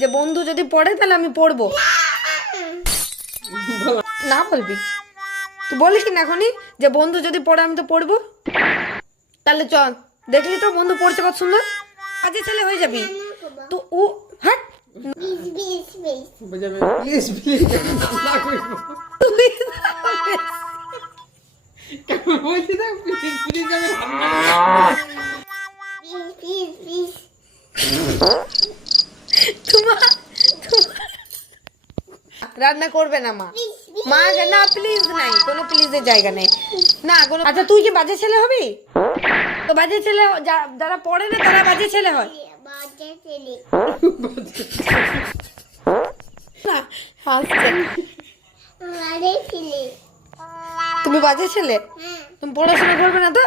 যে বন্ধু যদি পড়ে তাহলে আমি পড়বো না বলবি তুই বলিস না এখনই যে বন্ধু যদি পড়ে আমি তো পড়বো তাহলে চল দেখলি তো বন্ধু পড়ছে কত সুন্দর আজকে ছেলে হয়ে যাবি তো ও হাট প্লিজ প্লিজ না কইব কেমন বলছি না প্লিজ প্লিজ আমি তোমার রান্না করবে না মা মা না প্লিজ নাই কোনো প্লিজের জায়গা নেই না কোনো আচ্ছা তুই কি বাজে ছেলে হবি তো বাজে ছেলে যারা পড়ে না তারা বাজে ছেলে হয় না হাসছে তুমি বাজে ছেলে তুমি পড়াশোনা করবে না তো